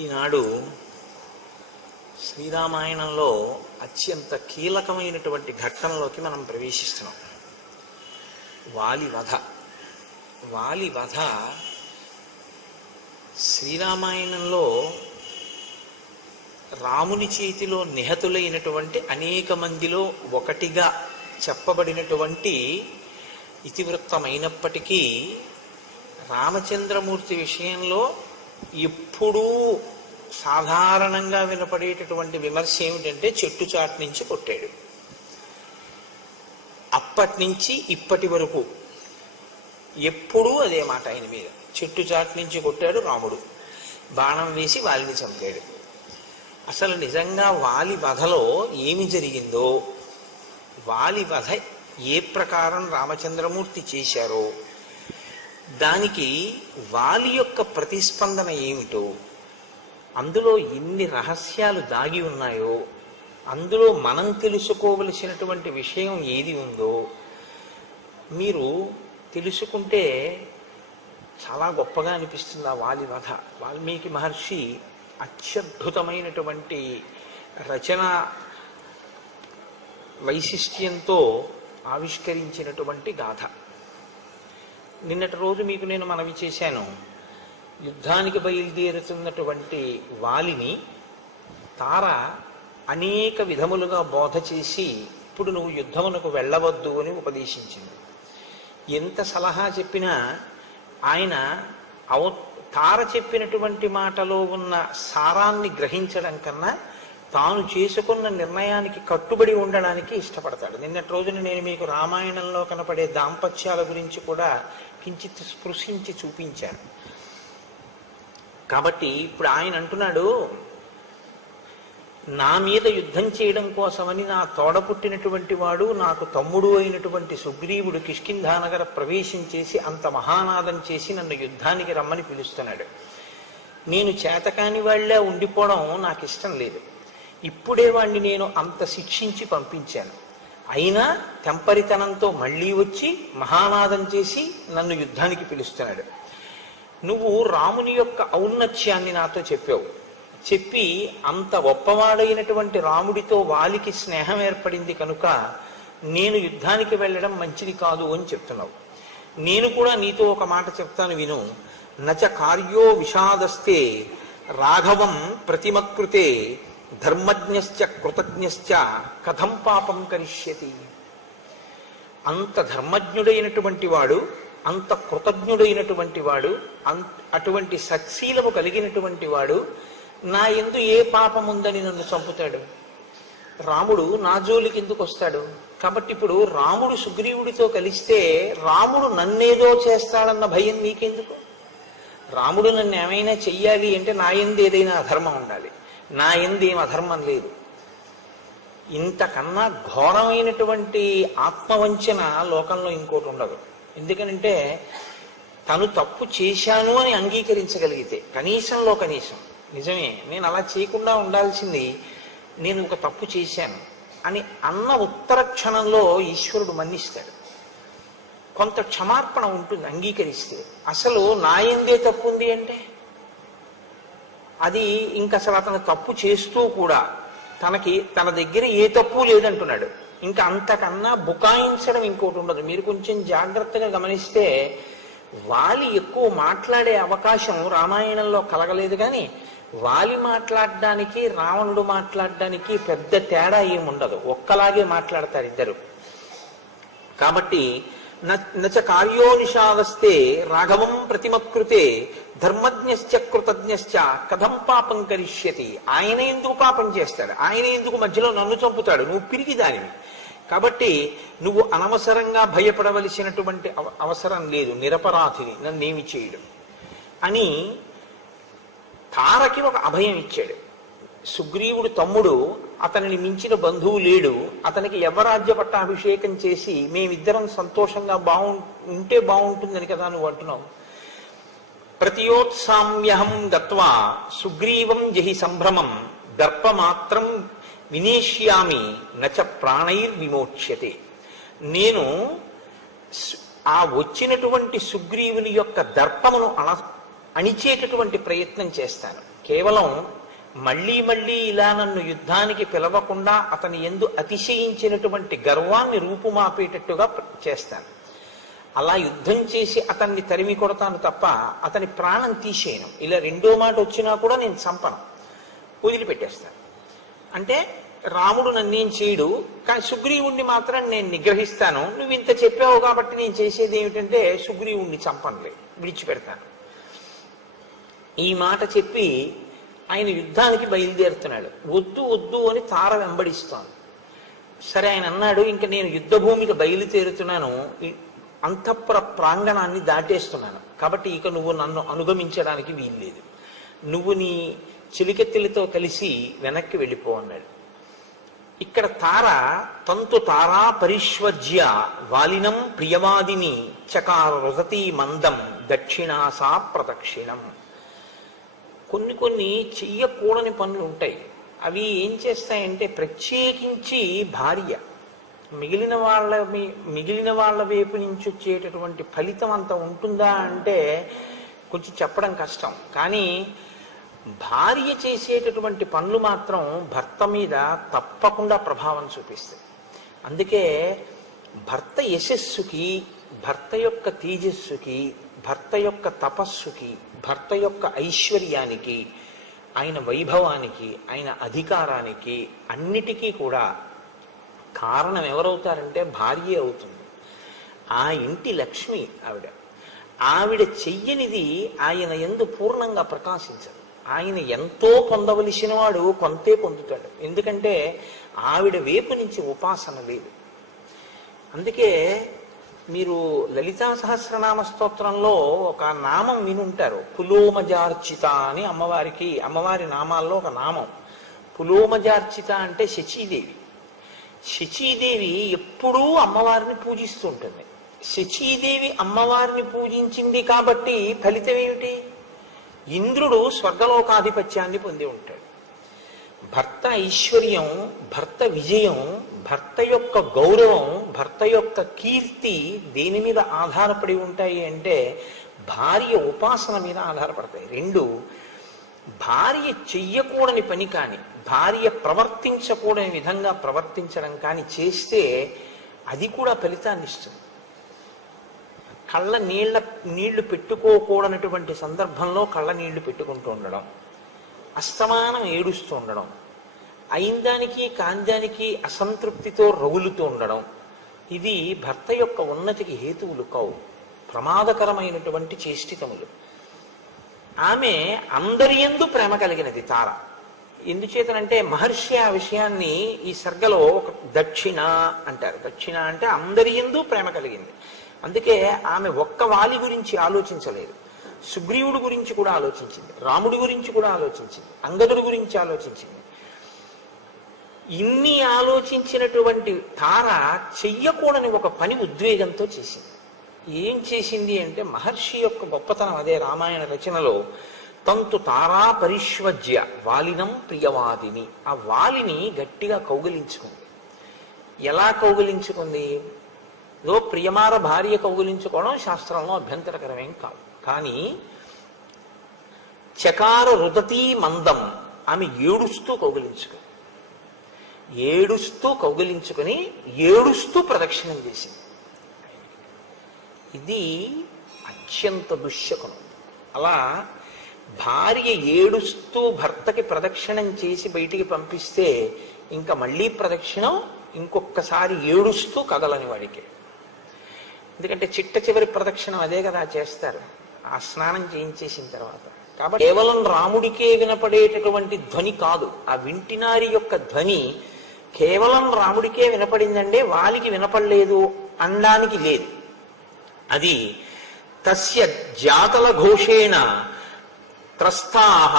ఈనాడు శ్రీరామాయణంలో అత్యంత కీలకమైనటువంటి ఘట్టంలోకి మనం ప్రవేశిస్తున్నాం. వాలి వధ. వాలి వధ శ్రీరామాయణంలో రాముని చేతిలో నిహతులైనటువంటి అనేక మందిలో ఒకటిగా చెప్పబడినటువంటి ఇతివృత్తమైనప్పటికీ రామచంద్రమూర్తి విషయంలో ఎప్పుడూ సాధారణంగా వినపడేటటువంటి విమర్శ ఏమిటంటే చెట్టు చాటు నుంచి కొట్టాడు. అప్పటి నుంచి ఇప్పటి వరకు ఎప్పుడూ అదే మాట ఆయన మీద. చెట్టు చాటు నుంచి కొట్టాడు రాముడు, బాణం వేసి వాలిని చంపాడు. అసలు నిజంగా వాలి వధలో ఏమి జరిగిందో, వాలి వధ ఏ ప్రకారం రామచంద్రమూర్తి చేశారో, దానికి వాలి యొక్క ప్రతిస్పందన ఏమిటో, అందులో ఎన్ని రహస్యాలు దాగి ఉన్నాయో, అందులో మనం తెలుసుకోవలసినటువంటి విషయం ఏది ఉందో మీరు తెలుసుకుంటే చాలా గొప్పగా అనిపిస్తుంది ఆ వాలి వధ. వాల్మీకి మహర్షి అత్యద్భుతమైనటువంటి రచన వైశిష్ట్యంతో ఆవిష్కరించినటువంటి గాథ. నిన్నటి రోజు మీకు నేను మనవి చేశాను, యుద్ధానికి బయలుదేరుతున్నటువంటి వాలిని తార అనేక విధములుగా బోధ చేసి ఇప్పుడు నువ్వు యుద్ధమునకు వెళ్ళవద్దు అని ఉపదేశించింది. ఎంత సలహా చెప్పినా ఆయన తార చెప్పినటువంటి మాటలో ఉన్న సారాన్ని గ్రహించడం కన్నా తాను చేసుకున్న నిర్ణయానికి కట్టుబడి ఉండడానికి ఇష్టపడతాడు. నిన్నటి రోజున నేను మీకు రామాయణంలో కనపడే దాంపత్యాల గురించి కూడా కించిత్ స్పృశించి చూపించాను. కాబట్టి ఇప్పుడు ఆయన అంటున్నాడు, నా మీద యుద్ధం చేయడం కోసమని నా తోడ పుట్టినటువంటి వాడు, నాకు తమ్ముడు అయినటువంటి సుగ్రీవుడు కిష్కింధానగర ప్రవేశం చేసి అంత మహానాదం చేసి నన్ను యుద్ధానికి రమ్మని పిలుస్తున్నాడు. నేను చేతకాని వాళ్ళే ఉండిపోవడం నాకు ఇష్టం లేదు. ఇప్పుడే వాణ్ణి నేను అంత శిక్షించి పంపించాను, అయినా తెంపరితనంతో మళ్ళీ వచ్చి మహానాదం చేసి నన్ను యుద్ధానికి పిలుస్తున్నాడు. నువ్వు రాముని యొక్క ఔన్నత్యాన్ని నాతో చెప్పావు, చెప్పి అంత గొప్పవాడైనటువంటి రాముడితో వాలికి స్నేహం ఏర్పడింది కనుక నేను యుద్ధానికి వెళ్ళడం మంచిది కాదు అని చెప్తున్నావు. నేను కూడా నీతో ఒక మాట చెప్తాను విను. నచ కార్యో విషాదస్తే రాఘవం ప్రతిమకృతే ధర్మజ్ఞశ్చ కృతజ్ఞశ్చ కథం పాపం కరిష్యతి. అంత ధర్మజ్ఞుడైనటువంటి వాడు, అంత కృతజ్ఞుడైనటువంటి వాడు, అటువంటి సత్శీలము కలిగినటువంటి వాడు నా యందు ఏ పాపం ఉందని నన్ను చంపుతాడు? రాముడు నా జోలికి ఎందుకు వస్తాడు? కాబట్టి ఇప్పుడు రాముడు సుగ్రీవుడితో కలిస్తే రాముడు నన్నేదో చేస్తాడన్న భయం నీకెందుకు? రాముడు నన్ను ఏమైనా చెయ్యాలి అంటే నా యందు ఏదైనా అధర్మం ఉండాలి, నా యందు ఏం అధర్మం లేదు. ఇంతకన్నా ఘోరమైనటువంటి ఆత్మవంచన లోకంలో ఇంకోటి ఉండదు. ఎందుకనంటే తను తప్పు చేశాను అని అంగీకరించగలిగితే కనీసంలో కనీసం నిజమే నేను అలా చేయకుండా ఉండాల్సింది, నేను ఒక తప్పు చేశాను అని అన్న ఉత్తర క్షణంలో ఈశ్వరుడు మన్నిస్తాడు. కొంత క్షమార్పణ ఉంటుంది అంగీకరిస్తే. అసలు నా యందే తప్పు ఉంది అంటే అది ఇంక అసలు అతను తప్పు చేస్తూ కూడా తన దగ్గర ఏ తప్పు లేదంటున్నాడు. ఇంకా అంతకన్నా బుకాయించడం ఇంకోటి ఉండదు. మీరు కొంచెం జాగ్రత్తగా గమనిస్తే వాలి ఎక్కువ మాట్లాడే అవకాశం రామాయణంలో కలగలేదు, కానీ వాలి మాట్లాడడానికి రావణుడు మాట్లాడడానికి పెద్ద తేడా ఏముండదు, ఒక్కలాగే మాట్లాడతారు ఇద్దరు. కాబట్టి నచ కార్యో నిషాదస్తే రాఘవం ప్రతిమకృతే ధర్మజ్ఞశ్చ కృతజ్ఞశ్చ కథం పాపం కరిష్యతి. ఆయన ఎందుకు పాపం చేస్తాడు? ఆయన ఎందుకు మధ్యలో నన్ను చంపుతాడు? నువ్వు పిరికి దానివి. కాబట్టి నువ్వు అనవసరంగా భయపడవలసినటువంటి అవసరం లేదు, నిరపరాధిని, నన్నేమి చేయడం అని తారకి ఒక అభయం ఇచ్చాడు. సుగ్రీవుడు తమ్ముడు, అతనిని మించిన బంధువు లేడు, అతనికి యవ్వరాజ్య పట్టాభిషేకం చేసి మేమిద్దరం సంతోషంగా ఉంటే బాగుంటుందని కదా నువ్వు అంటున్నావు. ప్రతియోత్సామ్యహం గత్వా సుగ్రీవం జహి సంభ్రమం దర్పమాత్రం వినేష్యామి నచ ప్రాణైర్విమోచ్యతే. నేను ఆ వచ్చినటువంటి సుగ్రీవుని యొక్క దర్పమును అణిచేటటువంటి ప్రయత్నం చేస్తాను. కేవలం మళ్ళీ మళ్ళీ ఇలా నన్ను యుద్ధానికి పిలవకుండా అతని యందు అతిశయించినటువంటి గర్వాన్ని రూపుమాపేటట్టుగా చేస్తాను. అలా యుద్ధం చేసి అతన్ని తరిమి కొడతాను తప్ప అతని ప్రాణం తీసేయను. ఇలా రెండో మాట వచ్చినా కూడా నేను చంపను, వదిలిపెట్టేస్తాను. అంటే రాముడు నన్నేం చేయడు, కానీ సుగ్రీవుణ్ణి మాత్రం నేను నిగ్రహిస్తాను. నువ్వు ఇంత చెప్పావు కాబట్టి నేను చేసేది ఏమిటంటే సుగ్రీవుణ్ణి చంపనులే, విడిచిపెడతాను. ఈ మాట చెప్పి ఆయన యుద్ధానికి బయలుదేరుతున్నాడు. వద్దు వద్దు అని తార వెంబడిస్తోంది. సరే, ఆయన అన్నాడు, ఇంక నేను యుద్ధ భూమికి బయలుదేరుతున్నాను, అంతఃపుర ప్రాంగణాన్ని దాటేస్తున్నాను, కాబట్టి ఇక నువ్వు నన్ను అనుగమించడానికి వీల్లేదు, నువ్వు నీ చిలికెత్తిలతో కలిసి వెనక్కి వెళ్ళిపో అన్నాడు. ఇక్కడ తార తంతు తారా పరిష్వజ్య వాలినం ప్రియవాదిని చకార రుదతీ మందం దక్షిణాసా ప్రదక్షిణం. కొన్ని చెయ్యకూడని పనులు ఉంటాయి. అవి ఏం చేస్తాయంటే, ప్రత్యేకించి భార్య మిగిలిన వాళ్ళ వైపు నుంచి వచ్చేటటువంటి ఫలితం అంత ఉంటుందా అంటే కొంచెం చెప్పడం కష్టం. కానీ భార్య చేసేటటువంటి పనులు మాత్రం భర్త మీద తప్పకుండా ప్రభావం చూపిస్తాయి. అందుకే భర్త యశస్సుకి, భర్త యొక్క తేజస్సుకి, భర్త యొక్క తపస్సుకి, భర్త యొక్క ఐశ్వర్యానికి, ఆయన వైభవానికి, ఆయన అధికారానికి, అన్నిటికీ కూడా కారణం ఎవరవుతారంటే భార్య అవుతుంది. ఆ ఇంటి లక్ష్మి ఆవిడ చెయ్యనిది ఆయన యందు పూర్ణంగా ప్రకాశించదు. ఆయన ఎంతో పొందవలసిన వాడు కొంతే పొందుతాడు, ఎందుకంటే ఆవిడ వైపు నుంచి ఉపాసన లేదు. అందుకే మీరు లలితా సహస్రనామ స్తోత్రంలో ఒక నామం వినుంటారు, పులోమజార్చిత అని. అమ్మవారి నామాల్లో ఒక నామం పులోమజార్చిత అంటే శచీదేవి. శచీదేవి ఎప్పుడూ అమ్మవారిని పూజిస్తూ ఉంటుంది. శచీదేవి అమ్మవారిని పూజించింది కాబట్టి ఫలితం ఏమిటి? ఇంద్రుడు స్వర్గలోకాధిపత్యాన్ని పొంది ఉంటాడు. భర్త ఐశ్వర్యం, భర్త విజయం, భర్త యొక్క గౌరవం, భర్త యొక్క కీర్తి దేని మీద ఆధారపడి ఉంటాయి అంటే భార్య ఉపాసన మీద ఆధారపడతాయి. రెండు, భార్య చెయ్యకూడని పని కానీ, భార్య ప్రవర్తించకూడని విధంగా ప్రవర్తించడం కానీ చేస్తే అది కూడా ఫలితాన్ని ఇస్తుంది. కళ్ళ నీళ్లు పెట్టుకోకూడనటువంటి సందర్భంలో కళ్ళ నీళ్లు పెట్టుకుంటూ ఉండడం, అస్తమానం ఏడుస్తూ ఉండడం, అయిందానికి కాందానికి అసంతృప్తితో రగులుతూ ఉండడం, ఇది భర్త యొక్క ఉన్నతికి హేతువులు కావు, ప్రమాదకరమైనటువంటి చేష్టితములు. ఆమె అందరి యందు ప్రేమ కలిగినది తార. ఎందుచేతనంటే మహర్షి ఆ విషయాన్ని ఈ సర్గలో ఒక దక్షిణ అంటారు. దక్షిణ అంటే అందరి యందు ప్రేమ కలిగింది. అందుకే ఆమె ఒక్క వాలి గురించి ఆలోచించలేదు, సుగ్రీవుడి గురించి కూడా ఆలోచించింది, రాముడి గురించి కూడా ఆలోచించింది, అంగదుడి గురించి ఆలోచించింది. ఇన్ని ఆలోచించినటువంటి తార చెయ్యకూడని ఒక పని ఉద్వేగంతో చేసింది. ఏం చేసింది అంటే మహర్షి యొక్క గొప్పతనం అదే. రామాయణ రచనలో తంతు తారా పరిష్వజ్య వాలినం ప్రియవాదిని, ఆ వాలిని గట్టిగా కౌగిలించుకుంది. ఎలా కౌగిలించుకుంది? ప్రియమార భార్య కౌగిలించుకోవడం శాస్త్రంలో అభ్యంతరకరమేం కాదు. కానీ చకార రుదతీ మందం, ఆమె ఏడుస్తూ కౌగిలించుకుని ఏడుస్తూ ప్రదక్షిణం చేసింది. ఇది అత్యంత దుశ్శకునం. అలా భార్య ఏడుస్తూ భర్తకి ప్రదక్షిణం చేసి బయటికి పంపిస్తే ఇంకా మళ్ళీ ప్రదక్షిణం ఇంకొకసారి ఏడుస్తూ కదలని వాడికి. ఎందుకంటే చిట్ట చివరి ప్రదక్షిణం అదే కదా చేస్తారు, ఆ స్నానం చేయించేసిన తర్వాత. కాబట్టి కేవలం రాముడికే వినపడేటటువంటి ధ్వని కాదు, ఆ వింటినారి యొక్క ధ్వని కేవలం రాముడికే వినపడిందంటే వాలికి వినపడలేదు అనడానికి లేదు. అది తస్య జాతల ఘోషేణ త్రస్తాః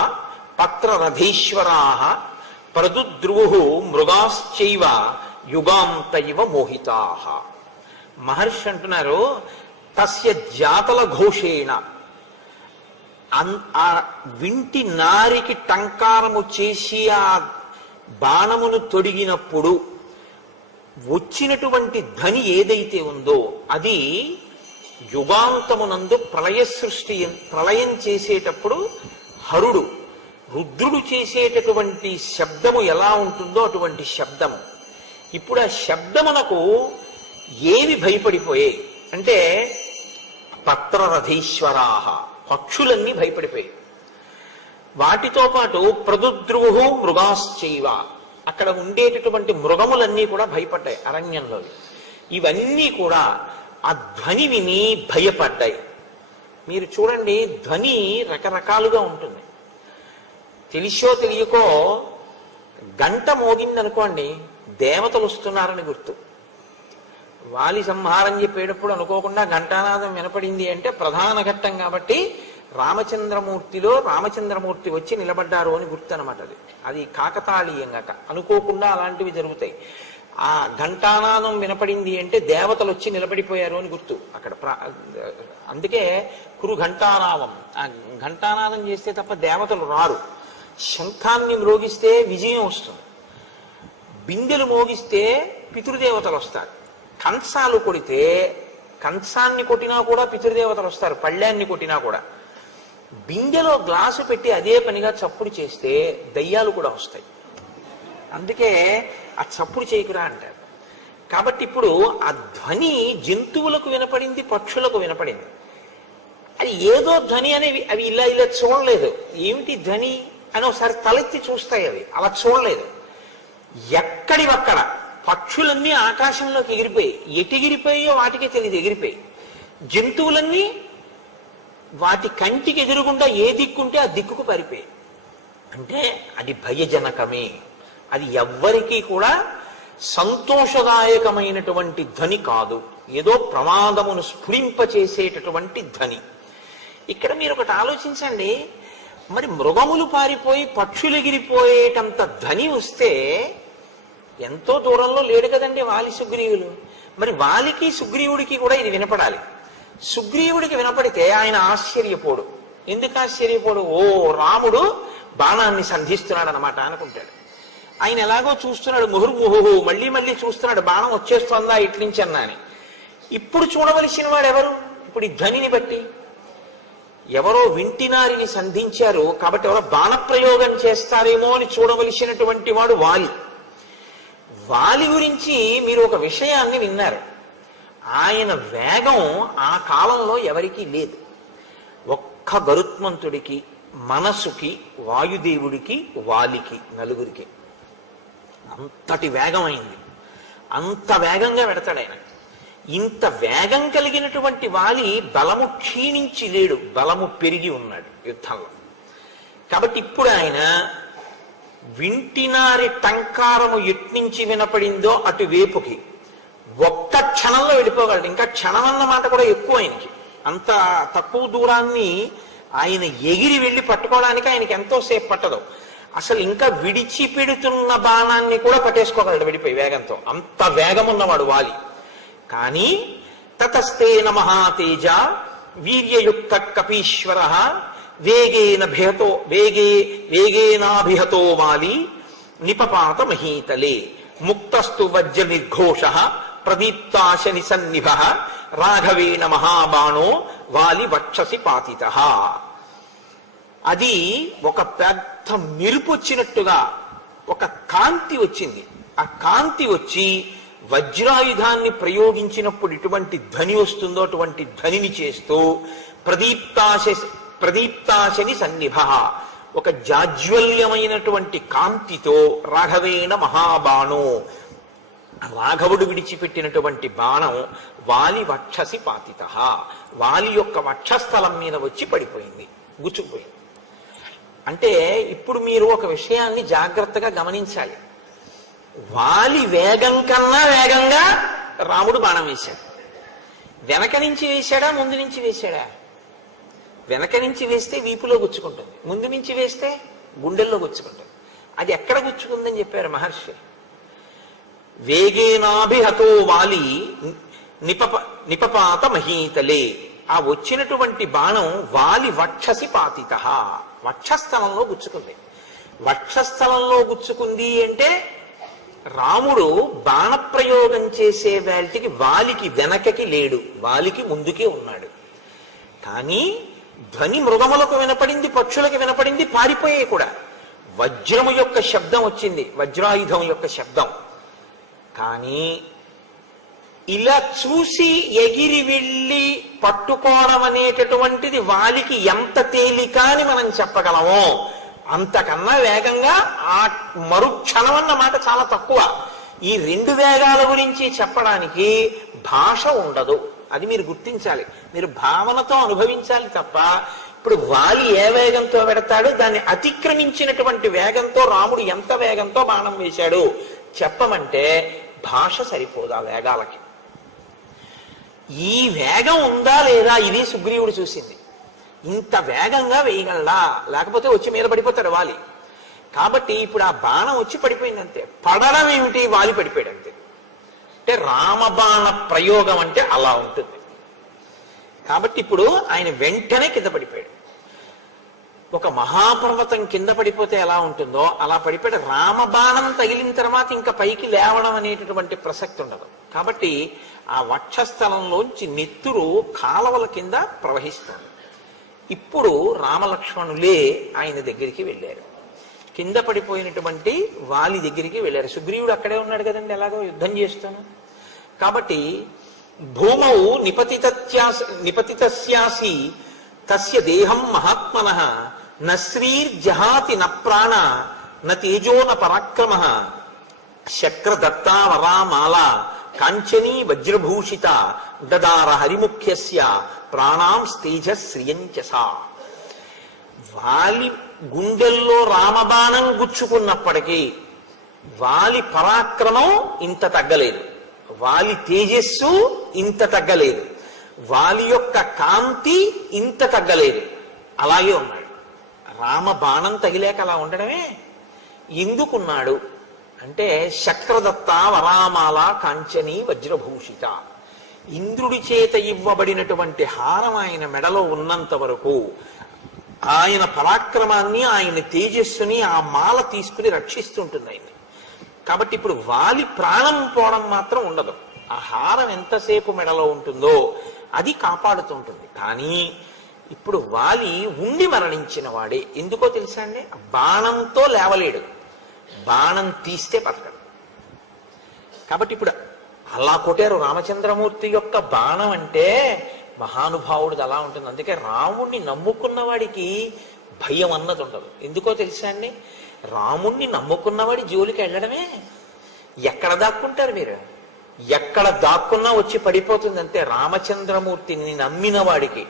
పత్రరథీశ్వరాః ప్రదుద్రువు మృగాశ్చైవ యుగాంతైవ మోహితాః. మహర్షి అంటున్నారు, తస్య జాతల ఘోషేణ, ఆ వింటి నారికి టంకారము చేసి ఆ బాణమును తొడిగినప్పుడు వచ్చినటువంటి ధ్వని ఏదైతే ఉందో అది యుగాంతమునందు ప్రళయం చేసేటప్పుడు హరుడు రుద్రుడు చేసేటటువంటి శబ్దము ఎలా ఉంటుందో అటువంటి శబ్దము. ఇప్పుడు ఆ శబ్దమునకు ఏవి భయపడిపోయాయి అంటే పత్రరథీశ్వరాహ, పక్షులన్నీ భయపడిపోయాయి. వాటితో పాటు ప్రదుద్రువు మృగాశ్చైవ, అక్కడ ఉండేటటువంటి మృగములన్నీ కూడా భయపడ్డాయి అరణ్యంలో. ఇవన్నీ కూడా ఆ ధ్వని విని భయపడ్డాయి. మీరు చూడండి, ధ్వని రకరకాలుగా ఉంటుంది. తెలిసో తెలియకో గంట మోగిందనుకోండి, దేవతలు వస్తున్నారని గుర్తు. వాలి సంహారం చెప్పేటప్పుడు అనుకోకుండా ఘంటానాదం వినపడింది అంటే ప్రధాన ఘట్టం కాబట్టి రామచంద్రమూర్తి వచ్చి నిలబడ్డారు అని గుర్తు అనమాట. అది కాకతాళీయంగా అనుకోకుండా అలాంటివి జరుగుతాయి. ఆ ఘంటానాదం వినపడింది అంటే దేవతలు వచ్చి నిలబడిపోయారు అని గుర్తు అక్కడ. అందుకే కురు ఘంటానాదం, ఆ ఘంటానాదం చేస్తే తప్ప దేవతలు రారు. శంఖాన్ని మ్రోగిస్తే విజయం వస్తుంది, బిందెలు మోగిస్తే పితృదేవతలు వస్తారు. కంచాలు కొడితే, కంచాన్ని కొట్టినా కూడా పితృదేవతలు వస్తారు, పళ్ళాన్ని కొట్టినా కూడా. బిందెలో గ్లాసు పెట్టి అదే పనిగా చప్పుడు చేస్తే దయ్యాలు కూడా వస్తాయి. అందుకే ఆ చప్పుడు చేయకురా అంటారు. కాబట్టి ఇప్పుడు ఆ ధ్వని జంతువులకు వినపడింది, పక్షులకు వినపడింది. అది ఏదో ధ్వని అనేవి అవి ఇలా ఇలా చూడలేదు. ఏమిటి ధ్వని అని ఒకసారి తలెత్తి చూస్తాయి. అవి అలా చూడలేదు. ఎక్కడివక్కడ పక్షులన్నీ ఆకాశంలోకి ఎగిరిపోయి, ఎగిరిపోయో వాటికే తెలియదు ఎగిరిపోయి. జంతువులన్నీ వాటి కంటికి ఎదురుగుండా ఏ దిక్కుంటే ఆ దిక్కుకు పారిపోయి. అంటే అది భయజనకమే. అది ఎవ్వరికీ కూడా సంతోషదాయకమైనటువంటి ధ్వని కాదు, ఏదో ప్రమాదమును స్ఫురింపచేసేటటువంటి ధ్వని. ఇక్కడ మీరు ఒకటి ఆలోచించండి, మరి మృగములు పారిపోయి పక్షులు ఎగిరిపోయేటంత ధ్వని వస్తే ఎంతో దూరంలో లేడు కదండి వాలి సుగ్రీవులు. మరి వాలికి సుగ్రీవుడికి కూడా ఇది వినపడాలి. సుగ్రీవుడికి వినపడితే ఆయన ఆశ్చర్యపోడు. ఎందుకు ఆశ్చర్యపోడు? ఓ రాముడు బాణాన్ని సంధిస్తున్నాడు అనమాట అనుకుంటాడు. ఆయన ఎలాగో చూస్తున్నాడు, ముహుర్ముహు మళ్ళీ మళ్ళీ చూస్తున్నాడు, బాణం వచ్చేస్తుందా ఇట్లించి అన్నా అని. ఇప్పుడు చూడవలసిన వాడు ఎవరు? ఇప్పుడు ఈ ధ్వనిని బట్టి ఎవరో వింటినారిని సంధించారు కాబట్టి ఎవరో బాణప్రయోగం చేస్తారేమో అని చూడవలసినటువంటి వాడు వాలి. వాలి గురించి మీరు ఒక విషయాన్ని విన్నారు. ఆయన వేగం ఆ కాలంలో ఎవరికీ లేదు. ఒక్క గరుత్మంతుడికి, మనసుకి, వాయుదేవుడికి, వాలికి, నలుగురికి అంతటి వేగం అయింది. అంత వేగంగా పెడతాడు ఆయన. ఇంత వేగం కలిగినటువంటి వాలి బలము క్షీణించి లేడు, బలము పెరిగి ఉన్నాడు యుద్ధంలో. కాబట్టి ఇప్పుడు ఆయన వింటినారి టంకారము ఎట్నుంచి వినపడిందో అటువైపుకి ఒక్క క్షణంలో వెళ్ళిపోగలడు. ఇంకా క్షణం అన్న మాట కూడా ఎక్కువ ఆయనకి. అంత తక్కువ దూరాన్ని ఆయన ఎగిరి వెళ్ళి పట్టుకోవడానికి ఆయనకి ఎంతో సేపు పట్టదు. అసలు ఇంకా విడిచిపెడుతున్న బాణాన్ని కూడా పట్టేసుకోగలడు విడిపోయి వేగంతో. అంత వేగం ఉన్నవాడు వాలి. కానీ తతస్తేన మహాతేజ వీర్యయుక్త కపీశ్వర వేగేనాభిహతో వాలి నిపపాత మహీతలే ముక్తస్తు వజ్ర నిర్ఘోష ప్రదీప్తాశని సన్నిభ రాఘవేణ మహాబాణో వాలి వక్షసి పాతిత. అది ఒక పెద్ద మెరుపు వచ్చినట్టుగా ఒక కాంతి వచ్చింది. ఆ కాంతి వచ్చి వజ్రాయుధాన్ని ప్రయోగించినప్పుడు ఇటువంటి ధ్వని వస్తుందో అటువంటి ధ్వనిని చేస్తూ ప్రదీప్తాశని సన్నిభ, ఒక జాజ్వల్యమైనటువంటి కాంతితో రాఘవేణ మహాబాణో, రాఘవుడు విడిచిపెట్టినటువంటి బాణం వాలి వక్షసి పాతిత, వాలి యొక్క వక్షస్థలం మీద వచ్చి పడిపోయింది, గుచ్చుకుపోయింది. అంటే ఇప్పుడు మీరు ఒక విషయాన్ని జాగ్రత్తగా గమనించాలి. వాలి వేగం కన్నా వేగంగా రాముడు బాణం వేశాడు. వెనక నుంచి వేశాడా, ముందు నుంచి వేశాడా? వెనక నుంచి వేస్తే వీపులో గుచ్చుకుంటుంది, ముందు నుంచి వేస్తే గుండెల్లో గుచ్చుకుంటుంది. అది ఎక్కడ గుచ్చుకుందని చెప్పారు మహర్షి. వేగేనాభిహతో వాలి నిపపాత మహీతలే, ఆ వచ్చినటువంటి బాణం వాలి వక్షసి పాతిత, వక్షస్థలంలో గుచ్చుకుంది. వక్షస్థలంలో గుచ్చుకుంది అంటే రాముడు బాణప్రయోగం చేసే వేళకి వాలికి వెనకకి లేడు, వాలికి ముందుకే ఉన్నాడు. కానీ ధ్వని మృగములకు వినపడింది, పక్షులకు వినపడింది, పారిపోయే కూడా. వజ్రము యొక్క శబ్దం వచ్చింది, వజ్రాయుధం యొక్క శబ్దం. కానీ ఇలా చూసి ఎగిరి వెళ్ళి పట్టుకోవడం అనేటటువంటిది వాలికి ఎంత తేలిక అని మనం చెప్పగలమో అంతకన్నా వేగంగా ఆ మరుక్షణం అన్న మాట చాలా తక్కువ. ఈ రెండు వేగాల గురించి చెప్పడానికి భాష ఉండదు, అది మీరు గుర్తించాలి. మీరు భావనతో అనుభవించాలి తప్ప ఇప్పుడు వాలి ఏ వేగంతో పెడతాడు, దాన్ని అతిక్రమించినటువంటి వేగంతో రాముడు ఎంత వేగంతో బాణం వేశాడు చెప్పమంటే భాష సరిపోదు ఆ వేగాలకి. ఈ వేగం ఉందా లేదా ఇది సుగ్రీవుడు చూసింది. ఇంత వేగంగా వేయగలడా, లేకపోతే వచ్చి మీద పడిపోతాడు వాలి. కాబట్టి ఇప్పుడు ఆ బాణం వచ్చి పడిపోయింది అంతే. పడడం ఏమిటి, వాలి పడిపోయాడు అంతే. అంటే రామబాణ ప్రయోగం అంటే అలా ఉంటుంది. కాబట్టి ఇప్పుడు ఆయన వెంటనే కింద పడిపోయాడు. ఒక మహాపర్వతం కింద పడిపోతే ఎలా ఉంటుందో అలా పడిపోయాడు. రామబాణం తగిలిన తర్వాత ఇంకా పైకి లేవడం అనేటటువంటి ప్రసక్తి ఉండదు. కాబట్టి ఆ వక్షస్థలంలోంచి నెత్తురు కాలవల కింద ప్రవహిస్తుంది. ఇప్పుడు రామలక్ష్మణులే ఆయన దగ్గరికి వెళ్ళారు, కింద పడిపోయినటువంటి వాలి దగ్గరికి వెళ్ళారు. సుగ్రీవుడు అక్కడే ఉన్నాడు కదండి, ఎలాగో యుద్ధం చేస్తాను. కాబట్టి భూమౌ నిపతితస్యాసి తస్య దేహం మహాత్మనః నశ్రీర్జహాతి న ప్రాణ న తేజో న పరాక్రమ శక్రదత్తా వరామాల కాంచనీ వజ్రభూషిత దదార హరిముఖ్యస్య ప్రాణాం తేజ శ్రియంచసా. వాలి గుండెల్లో రామబాణం గుచ్చుకున్నప్పటికీ వాలి పరాక్రమం ఇంత తగ్గలేదు, వాలి తేజస్సు ఇంత తగ్గలేదు, వాలి యొక్క కాంతి ఇంత తగ్గలేదు, అలాగే ఉన్నాడు. రామ బాణం తగిలేక అలా ఉండడమే. ఎందుకున్నాడు అంటే శక్రదత్త వరామాల కాంచనీ వజ్రభూషిత, ఇంద్రుడి చేత ఇవ్వబడినటువంటి హారం ఆయన మెడలో ఉన్నంత వరకు ఆయన పరాక్రమాన్ని, ఆయన తేజస్సుని ఆ మాల తీసుకుని రక్షిస్తుంటుంది ఆయన. కాబట్టి ఇప్పుడు వాలి ప్రాణం పోవడం మాత్రం ఉండదు. ఆ హారం ఎంతసేపు మెడలో ఉంటుందో అది కాపాడుతుంటుంది. కానీ ఇప్పుడు వాలి ఉండి మరణించిన వాడే. ఎందుకో తెలుసా అండి, బాణంతో లేవలేడు, బాణం తీస్తే బతకడు. కాబట్టి ఇప్పుడు అలా కొట్టారు. రామచంద్రమూర్తి యొక్క బాణం అంటే మహానుభావుడిది అలా ఉంటుంది. అందుకే రాముణ్ణి నమ్ముకున్న వాడికి భయం అన్నది ఉండదు. ఎందుకో తెలుసా అండి, రాముణ్ణి నమ్ముకున్నవాడి జోలికి వెళ్ళడమే. ఎక్కడ దాక్కుంటారు మీరు, ఎక్కడ దాక్కున్నా వచ్చి పడిపోతుంది అంతే. రామచంద్రమూర్తిని నమ్మిన వాడికి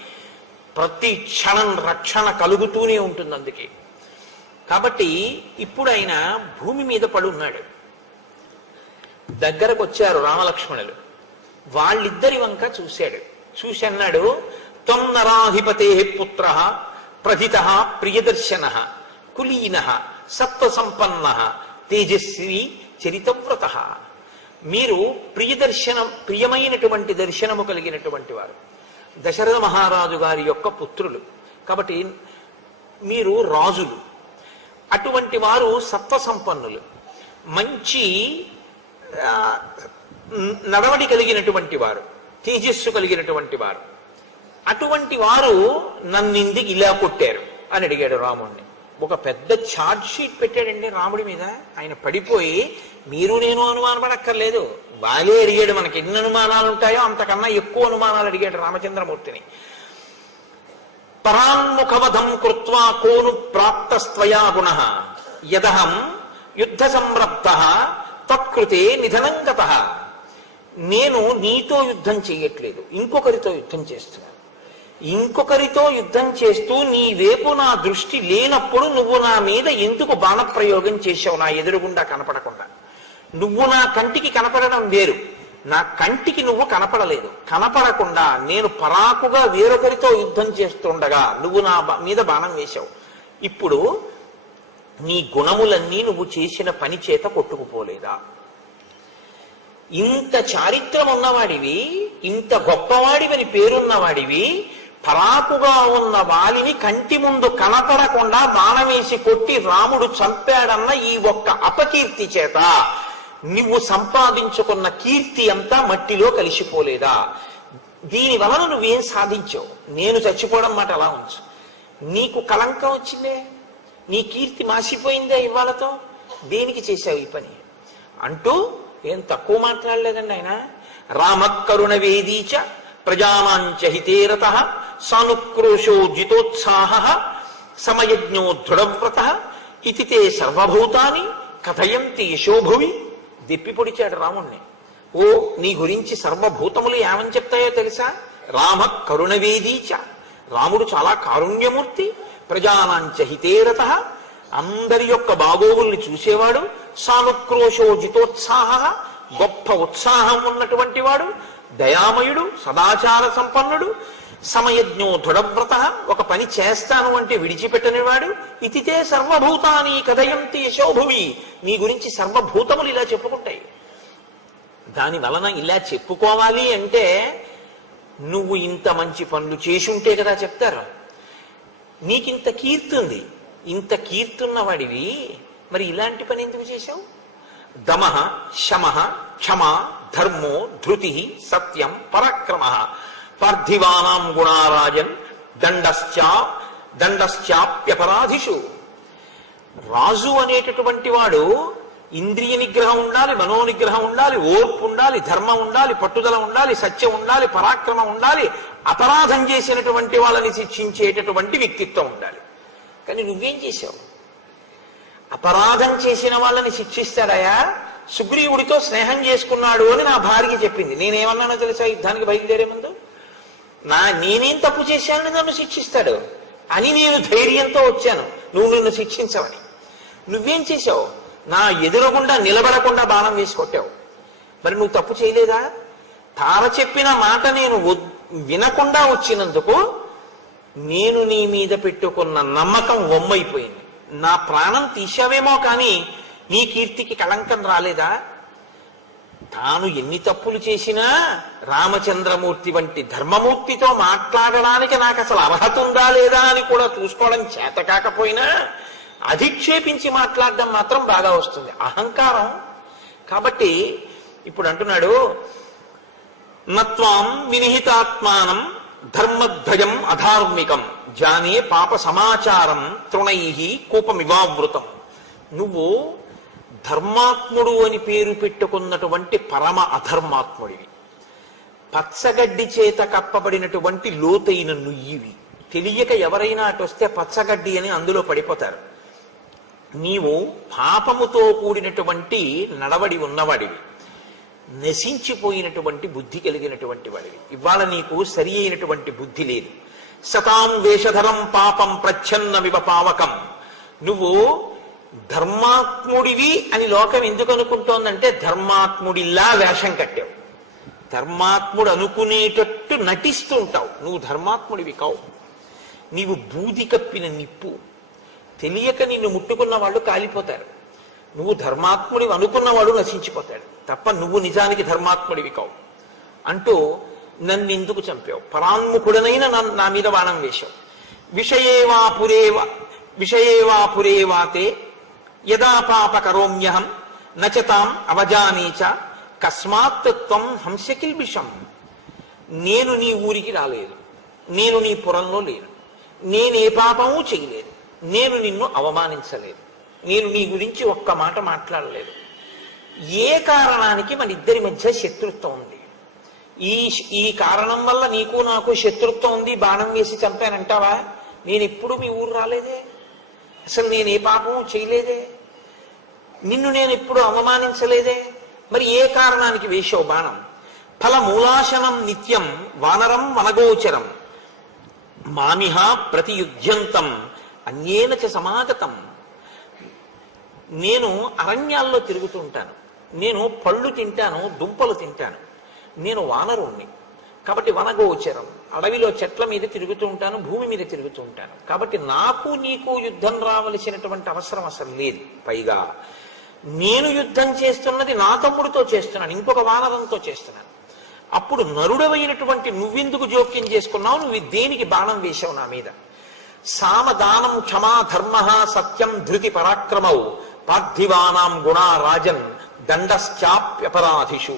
ప్రతి క్షణం రక్షణ కలుగుతూనే ఉంటుంది. అందుకే కాబట్టి ఇప్పుడు ఆయన భూమి మీద పడి ఉన్నాడు. దగ్గరకు వచ్చారు రామలక్ష్మణులు. వాళ్ళిద్దరి వంక చూశాడు. చూసి అన్నాడు, త్వం నరాధిపతే పుత్ర ప్రథిత ప్రియదర్శన కులీన సత్వసంపన్న తేజస్వి చరితవ్రత. మీరు ప్రియమైనటువంటి దర్శనము కలిగినటువంటి వారు, దశరథ మహారాజు గారి యొక్క పుత్రులు. కాబట్టి మీరు రాజులు, అటువంటి వారు సత్వసంపన్నులు, మంచి నడవడి కలిగినటువంటి వారు, తేజస్సు కలిగినటువంటి వారు. అటువంటి వారు నన్నింది ఇలా కొట్టారు అని అడిగాడు రాముడిని. ఒక పెద్ద ఛార్జ్ షీట్ పెట్టాడండి రాముడి మీద. ఆయన పడిపోయి మీరు నేను అనుమానపడక్కర్లేదు, వాలే అడిగాడు. మనకి ఎన్ని అనుమానాలు ఉంటాయో అంతకన్నా ఎక్కువ అనుమానాలు అడిగాడు రామచంద్రమూర్తిని. పరాన్ముఖవధం కృత్వా కోను ప్రాప్తస్త్వయా గుణః యదహం యుద్ధ సంరబ్ధ తత్కృతే నిధనం గతః. నేను నీతో యుద్ధం చేయట్లేదు, ఇంకొకరితో యుద్ధం చేస్తున్నాను. ఇంకొకరితో యుద్ధం చేస్తూ నీ వైపు నా దృష్టి లేనప్పుడు నువ్వు నా మీద ఎందుకు బాణప్రయోగం చేశావు? నా ఎదురుగుండా కనపడకుండా. నువ్వు నా కంటికి కనపడడం వేరు, నా కంటికి నువ్వు కనపడలేదు. కనపడకుండా నేను పరాకుగా వేరొకరితో యుద్ధం చేస్తుండగా నువ్వు నా మీద బాణం వేశావు. ఇప్పుడు నీ గుణములన్నీ నువ్వు చేసిన పని చేత కొట్టుకుపోలేదా? ఇంత చారిత్రం ఉన్నవాడివి, ఇంత గొప్పవాడివని పేరున్నవాడివి, పరాకుగా ఉన్న వాలిని కంటి ముందు కనపడకుండా బాణమేసి కొట్టి రాముడు చంపాడన్న ఈ ఒక్క అపకీర్తి చేత నువ్వు సంపాదించుకున్న కీర్తి అంతా మట్టిలో కలిసిపోలేదా? దీని వలన నువ్వేం సాధించావు? నేను చచ్చిపోవడం మాట అలా ఉంచు, నీకు కళంకం వచ్చిందే, నీ కీర్తి మాసిపోయిందే ఇవాళతో, దేనికి చేశావు ఈ పని అంటూ ఏం తక్కువ మాట్లాడలేదండి ఆయన. రామకరుణ వేదీచ ప్రజానాంచ హితేరత సానుక్రోశో జితోత్సాహ సమయజ్ఞో దృఢవ్రత ఇతి తే సర్వభూతాని కథయంతి యశోభువి. దెప్పి పొడిచాడు రాముణ్ణి. ఓ, నీ గురించి సర్వభూతములు ఏమని చెప్తాయో తెలుసా? రామ కరుణవేదీచ, రాముడు చాలా కారుణ్యమూర్తి, ప్రజానాంచ హితేరత, అందరి యొక్క బాగోగుల్ని చూసేవాడు, సానుక్రోశో జితోత్సాహ, గొప్ప ఉత్సాహం ఉన్నటువంటి వాడు, దయామయుడు, సదాచార సంపన్నుడు, సమయజ్ఞో దృఢవ్రత, ఒక పని చేస్తాను అంటే విడిచిపెట్టనివాడు, ఇతితే సర్వభూతాని కథయంతి యశోభువి, నీ గురించి సర్వభూతములు ఇలా చెప్పుకుంటాయి. దాని వలన ఇలా చెప్పుకోవాలి అంటే నువ్వు ఇంత మంచి పనులు చేసి ఉంటే కదా చెప్తారు. నీకింత కీర్తి ఉంది, ఇంత కీర్తున్న వాడివి మరి ఇలాంటి పని ఎందుకు చేశావు? దమః శమః క్షమ ధర్మో ధృతి సత్యం పరాక్రమ పార్థివానాం గుణారాజన్ దండశ్చాప్యపరాధిషు. రాజు అనేటటువంటి వాడు ఇంద్రియ నిగ్రహం ఉండాలి, మనోనిగ్రహం ఉండాలి, ఓర్పు ఉండాలి, ధర్మం ఉండాలి, పట్టుదల ఉండాలి, సత్యం ఉండాలి, పరాక్రమం ఉండాలి, అపరాధం చేసినటువంటి వాళ్ళని శిక్షించేటటువంటి వ్యక్తిత్వం ఉండాలి. కానీ నువ్వేం చేశావు? అపరాధం చేసిన వాళ్ళని శిక్షిస్తాడయా? సుగ్రీవుడితో స్నేహం చేసుకున్నాడు అని నా భార్య చెప్పింది. నేనేమన్నానో తెలుసా? యుద్ధానికి బయలుదేరే ముందు, నేనేం తప్పు చేశానని నన్ను శిక్షిస్తాడు అని నేను ధైర్యంతో వచ్చాను, నువ్వు నిన్ను శిక్షించవని. నువ్వేం చేశావు? నా ఎదురుగుండా నిలబడకుండా బాణం వేసి కొట్టావు. మరి నువ్వు తప్పు చేయలేదా? తార చెప్పిన మాట నేను వినకుండా వచ్చినందుకు నేను నీ మీద పెట్టుకున్న నమ్మకం వమ్మైపోయింది. నా ప్రాణం తీశావేమో కానీ నీ కీర్తికి కళంకం రాలేదా? తాను ఎన్ని తప్పులు చేసినా రామచంద్రమూర్తి వంటి ధర్మమూర్తితో మాట్లాడడానికి నాకు అసలు అర్హత ఉందా లేదా అని కూడా చూసుకోవడం చేత కాకపోయినా అధిక్షేపించి మాట్లాడడం మాత్రం బాగా వస్తుంది, అహంకారం. కాబట్టి ఇప్పుడు అంటున్నాడు, నత్వాం వినిహితాత్మానం ధర్మధ్వజం అధార్మికం జానే పాప సమాచారం తృణై కూపమివావృతం. నువ్వు ధర్మాత్ముడు అని పేరు పెట్టుకున్నటువంటి పరమ అధర్మాత్ముడివి, పచ్చగడ్డి చేత కప్పబడినటువంటి లోతైన నుయ్యివి. తెలియక ఎవరైనా అటు వస్తే పచ్చగడ్డి అని అందులో పడిపోతారు. నీవు పాపముతో కూడినటువంటి నడవడి ఉన్నవాడివి, నశించిపోయినటువంటి బుద్ధి కలిగినటువంటి వాడివి. ఇవాళ నీకు సరి అయినటువంటి బుద్ధి లేదు. సతాం వేషధరం పాపం ప్రచ్ఛన్నమివ పావకం. నువ్వు ధర్మాత్ముడివి అని లోకం ఎందుకు అనుకుంటోందంటే ధర్మాత్ముడిలా వేషం కట్టావు, ధర్మాత్ముడు అనుకునేటట్టు నటిస్తుంటావు. నువ్వు ధర్మాత్ముడివి కావు, నీవు బూది కప్పిన నిప్పు. తెలియక నిన్ను ముట్టుకున్న వాళ్ళు కాలిపోతారు, నువ్వు ధర్మాత్ముడివి అనుకున్నవాడు నశించిపోతాడు తప్ప నువ్వు నిజానికి ధర్మాత్ముడివి కావు అంటూ నన్ను ఎందుకు చంపావు? పరాన్ముఖుడనైన నా మీద బాణం వేశావు. విషయేవాపురేవాతే యదా పాప కరోమ్యహం నచతాం అవజానీచ కస్మాత్ త్వం హంసకిల్బిషం. నేను నీ ఊరికి రాలేదు, నేను నీ పురంలో లేను, నేనే పాపము చేయలేదు, నేను నిన్ను అవమానించలేదు, నేను నీ గురించి ఒక్క మాట మాట్లాడలేదు. ఏ కారణానికి మన ఇద్దరి మధ్య శత్రుత్వం ఉంది? ఈ కారణం వల్ల నీకు నాకు శత్రుత్వం ఉంది, బాణం వేసి చంపానంటావా? నేను ఎప్పుడు మీ ఊరు రాలేదే, అసలు నేను ఏ పాపము చేయలేదే, నిన్ను నేను ఎప్పుడు అవమానించలేదే, మరి ఏ కారణానికి వేశావు బాణం? ఫలమూలాశనం నిత్యం వానరం వనగోచరం మామిహ ప్రతియుధ్యంతం అన్యేన చ సమాగతం. నేను అరణ్యాల్లో తిరుగుతూ ఉంటాను, నేను పళ్ళు తింటాను, దుంపలు తింటాను, నేను వానరుణ్ణి కాబట్టి వనగోచరం, అడవిలో చెట్ల మీద తిరుగుతూ ఉంటాను, భూమి మీద తిరుగుతూ ఉంటాను. కాబట్టి నాకు నీకు యుద్ధం రావలసినటువంటి అవసరం అసలు లేదు. పైగా నేను యుద్ధం చేస్తున్నది నా తమ్ముడితో చేస్తున్నాను, ఇంకొక వానరంతో చేస్తున్నాను. అప్పుడు నరుడవైనటువంటి నువ్వెందుకు జోక్యం చేసుకున్నావు? నువ్వు దేనికి బాణం వేశావు నా మీద? సామదానం క్షమా ధర్మ సత్యం ధృతి పరాక్రమౌ పార్థివానాం గుణా రాజన్ దండశ్చాప్యపరాధిషు.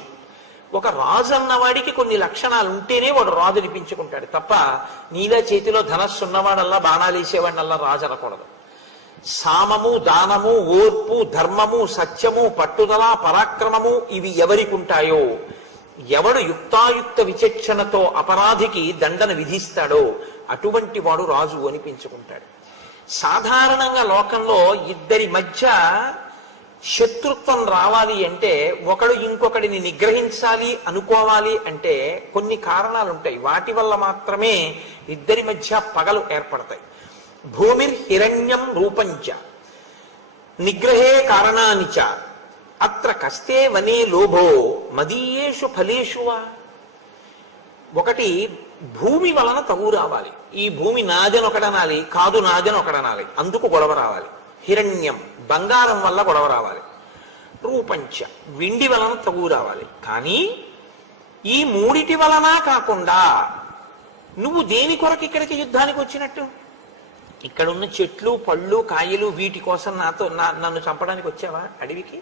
ఒక రాజు అన్నవాడికి కొన్ని లక్షణాలు ఉంటేనే వాడు రాజు అనిపించుకుంటాడు తప్ప నీలా చేతిలో ధనస్సు ఉన్నవాడల్లా బాణాలు వేసేవాడినల్లా రాజు అనకూడదు. సామము, దానము, ఓర్పు, ధర్మము, సత్యము, పట్టుదల, పరాక్రమము ఇవి ఎవరికి ఉంటాయో, ఎవడు యుక్తాయుక్త విచక్షణతో అపరాధికి దండన విధిస్తాడో అటువంటి వాడు రాజు అనిపించుకుంటాడు. సాధారణంగా లోకంలో ఇద్దరి మధ్య శత్రుత్వం రావాలి అంటే, ఒకడు ఇంకొకడిని నిగ్రహించాలి అనుకోవాలి అంటే కొన్ని కారణాలు ఉంటాయి. వాటి వల్ల మాత్రమే ఇద్దరి మధ్య పగలు ఏర్పడతాయి. భూమిర్హిరణ్యం రూపంచ నిగ్రహే కారణానిచ అత్ర కస్తే వనే లోభో మదీయేషు ఫలేషువా. ఒకటి భూమి వలన తగు రావాలి. ఈ భూమి నాదని ఒకడనాలి, కాదు నాదని ఒకడనాలి, అందుకు గొడవ రావాలి. హిరణ్యం బంగారం వల్ల గొడవ రావాలి. రూపంచ వెండి వలన తగు రావాలి. కానీ ఈ మూడిటి వలన కాకుండా నువ్వు దేని కొరకు ఇక్కడికి యుద్ధానికి వచ్చినట్టు? ఇక్కడున్న చెట్లు, పళ్ళు, కాయలు వీటి కోసం నన్ను చంపడానికి వచ్చావా అడవికి?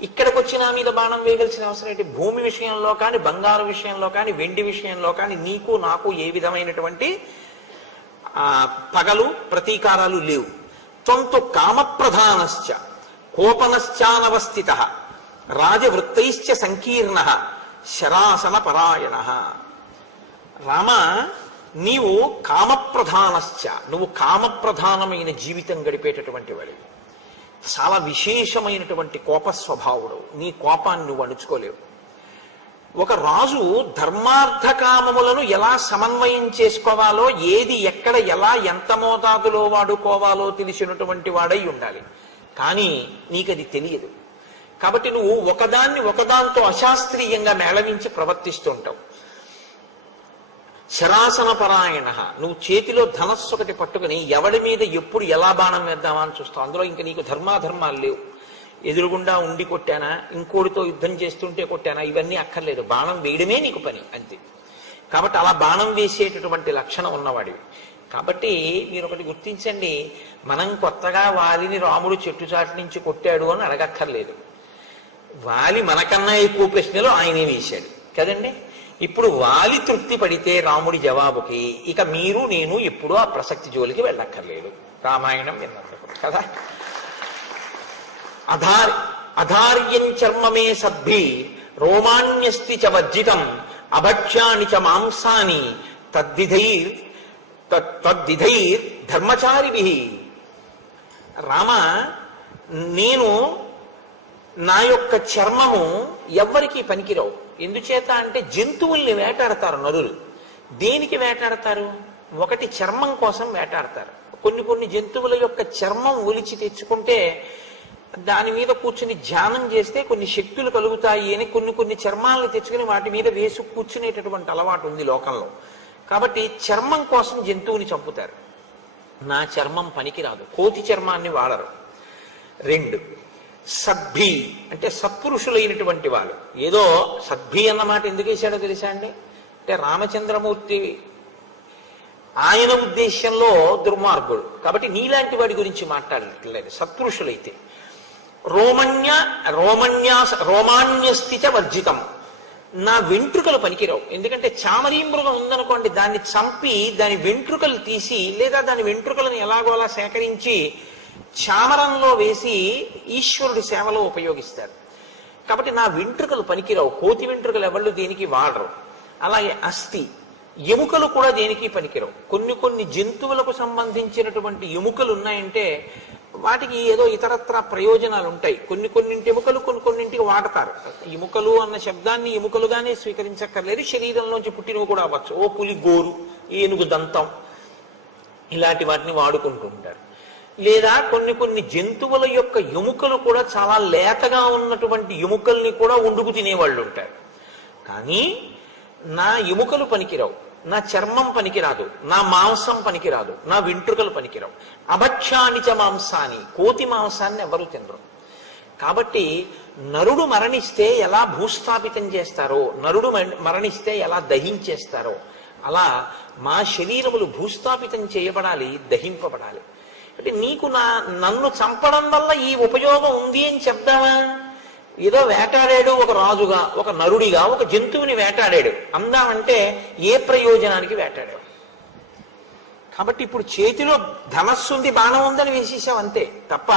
ఇక్కడికి వచ్చి నా మీద బాణం వేయవలసిన అవసరం ఏంటి? భూమి విషయంలో కానీ, బంగారు విషయంలో కానీ, వెండి విషయంలో కానీ నీకు నాకు ఏ విధమైనటువంటి పగలు ప్రతీకారాలు లేవు. త్వంతు కామప్రధానశ్చ కోపనశ్చానవస్థిత రాజవృత్తైశ్చ సంకీర్ణ శరాసన పరాయణ. రామ, నీవు కామప్రధానశ్చ, నువ్వు కామప్రధానమైన జీవితం గడిపేటటువంటి వాడు. చాలా విశేషమైనటువంటి కోప స్వభావుడు. నీ కోపాన్ని నువ్వు అణుచుకోలేవు. ఒక రాజు ధర్మార్థ కామములను ఎలా సమన్వయం చేసుకోవాలో, ఏది ఎక్కడ ఎలా ఎంత మోతాదులో వాడుకోవాలో తెలిసినటువంటి వాడై ఉండాలి. కానీ నీకది తెలియదు. కాబట్టి నువ్వు ఒకదాన్ని ఒకదాంతో అశాస్త్రీయంగా మేళవించి ప్రవర్తిస్తూ ఉంటావు. శరాసన పరాయణ, నువ్వు చేతిలో ధనస్సు ఒకటి పట్టుకుని ఎవడి మీద ఎప్పుడు ఎలా బాణం వేద్దామా అని చూస్తావు. అందులో ఇంకా నీకు ధర్మాధర్మాలు లేవు. ఎదురుగుండా ఉండి కొట్టానా, ఇంకోటితో యుద్ధం చేస్తుంటే కొట్టానా, ఇవన్నీ అక్కర్లేదు. బాణం వేయడమే నీకు పని, అంతే. కాబట్టి అలా బాణం వేసేటటువంటి లక్షణం ఉన్నవాడివి. కాబట్టి మీరు ఒకటి గుర్తించండి, మనం కొత్తగా వాలిని రాముడు చెట్టు చాటు నుంచి కొట్టాడు అని అడగక్కర్లేదు. వాలి మనకన్నా ఎక్కువ ప్రశ్నలు ఆయనే వేశాడు కదండి. ఇప్పుడు వాలి తృప్తి పడితే రాముడి జవాబుకి ఇక మీరు నేను ఎప్పుడూ ఆ ప్రసక్తి జోలికి వెళ్ళక్కర్లేదు. రామాయణం విన్నప్పుడు కదా. అధార్యం చర్మమే సద్భి రోమాణ్యస్తి చ వర్జితం అభక్ష్యాని చ మాంసాని తద్విధైర్ ధర్మచారిభిః. రామ, నేను నా యొక్క చర్మము ఎవ్వరికీ పనికిరావు. ఎందుచేత అంటే జంతువుల్ని వేటాడతారు నరులు. దేనికి వేటాడతారు? ఒకటి చర్మం కోసం వేటాడతారు. కొన్ని జంతువుల యొక్క చర్మం ఒలిచి తెచ్చుకుంటే దాని మీద కూర్చుని ధ్యానం చేస్తే కొన్ని శక్తులు కలుగుతాయి అని కొన్ని చర్మాలను తెచ్చుకుని వాటి మీద వేసి కూర్చునేటటువంటి అలవాటు ఉంది లోకంలో. కాబట్టి చర్మం కోసం జంతువుని చంపుతారు. నా చర్మం పనికిరాదు, కోతి చర్మాన్ని వాడరు. 2, సద్భి అంటే సత్పురుషులైనటువంటి వాళ్ళు. ఏదో సద్భి అన్నమాట ఎందుకు వేశాడో తెలుసా అండి? అంటే రామచంద్రమూర్తి ఆయన ఉద్దేశంలో దుర్మార్గుడు కాబట్టి నీలాంటి వాడి గురించి మాట్లాడట్లేదు. సత్పురుషులైతే రోమాణ్యస్థిత వర్జితం, నా వెంట్రుకలు పనికిరావు. ఎందుకంటే చామరీ మృగం ఉందనుకోండి, దాన్ని చంపి దాని వెంట్రుకలు తీసి లేదా దాని వెంట్రుకలను ఎలాగో అలా సేకరించి చామరంలో వేసి ఈశ్వరుడి సేవలో ఉపయోగిస్తారు. కాబట్టి నా వెంట్రుకలు పనికిరావు. కోతి వెంట్రుకలు ఎవళ్ళు దేనికి వాడరు. అలాగే అస్థి, ఎముకలు కూడా దేనికి పనికిరావు. కొన్ని జంతువులకు సంబంధించినటువంటి ఎముకలు ఉన్నాయంటే వాటికి ఏదో ఇతరత్ర ప్రయోజనాలు ఉంటాయి. కొన్నింటి ఎముకలు కొన్నింటికి వాడతారు. ఎముకలు అన్న శబ్దాన్ని ఎముకలుగానే స్వీకరించక్కర్లేదు, శరీరంలోంచి పుట్టినవి కూడా అవ్వచ్చు. ఓ పులి గోరు, ఏనుగు దంతం ఇలాంటి వాటిని వాడుకుంటూ ఉంటారు. లేదా కొన్ని జంతువుల యొక్క ఎముకలు కూడా చాలా లేతగా ఉన్నటువంటి ఎముకల్ని కూడా వండుకు తినేవాళ్ళు ఉంటారు. కానీ నా ఎముకలు పనికిరావు, నా చర్మం పనికిరాదు, నా మాంసం పనికిరాదు, నా వెంట్రుకలు పనికిరావు. అభక్ష్యానిచ మాంసాన్ని, కోతి మాంసాన్ని ఎవరు తినరు. కాబట్టి నరుడు మరణిస్తే ఎలా భూస్థాపితం చేస్తారో, నరుడు మరణిస్తే ఎలా దహించేస్తారో, అలా మా శరీరములు భూస్థాపితం చేయబడాలి, దహింపబడాలి. అంటే నీకు నన్ను చంపడం వల్ల ఈ ఉపయోగం ఉంది అని చెప్దామా? ఏదో వేటాడాడు, ఒక రాజుగా, ఒక నరుడిగా, ఒక జంతువుని వేటాడాడు. అందామంటే ఏ ప్రయోజనానికి వేటాడాడు? కాబట్టి ఇప్పుడు చేతిలో ధనస్సు ఉంది, బాణం ఉందని వేసేసాం అంతే తప్ప